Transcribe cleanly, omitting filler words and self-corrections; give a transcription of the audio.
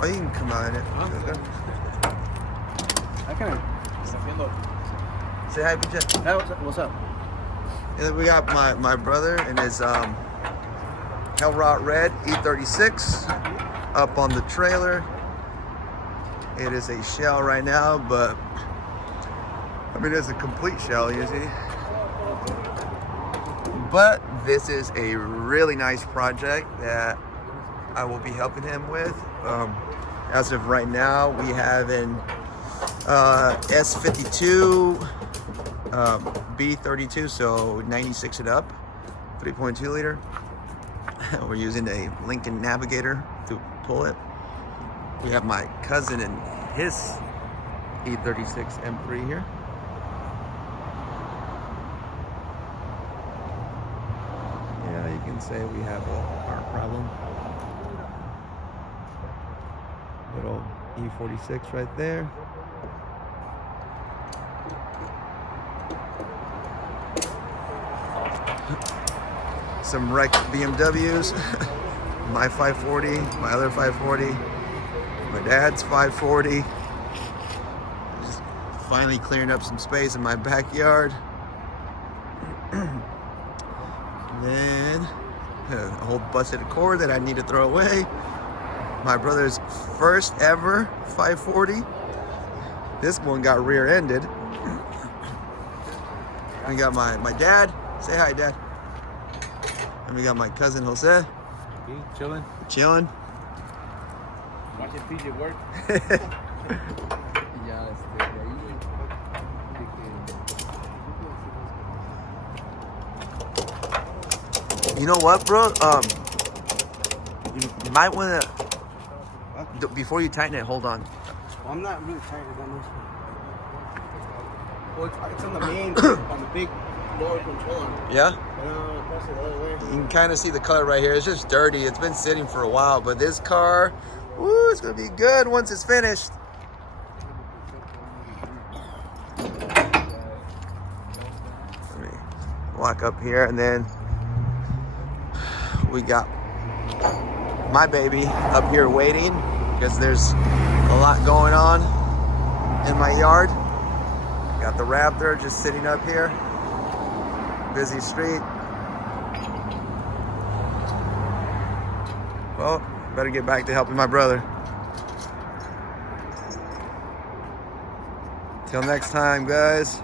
Oh, you can come out in it. Okay. I can. Say hi, PJ. Hey, what's up? And then we got my brother and his Hell Rot Red E36 up on the trailer. It is a shell right now, but I mean it's a complete shell, you see. But this is a really nice project that I will be helping him with. As of right now, we have an S52 B32, so 96 and up, 3.2 liter. We're using a Lincoln Navigator to pull it. We have my cousin and his E36 M3 here. Yeah, you can say we have a car problem. Little E46 right there. Some wrecked BMWs. My 540, my other 540, my dad's 540. Just finally clearing up some space in my backyard. Then a whole busted cord that I need to throw away. My brother's first ever 540. This one got rear-ended. We got my dad. Say hi, Dad. And we got my cousin Jose. Chilling. Chilling. Watching PJ work. You know what, bro? You might want to, before you tighten it, hold on. Well, I'm not really tight on this one. Well, it's on the main, on the big lower controller. Yeah? Press it the other way. You can kind of see the color right here. It's just dirty. It's been sitting for a while, but this car, woo, it's going to be good once it's finished. Let me walk up here, and then we got my baby up here waiting because there's a lot going on in my yard. Got the Raptor just sitting up here. Busy street. Well, better get back to helping my brother. Till next time, guys.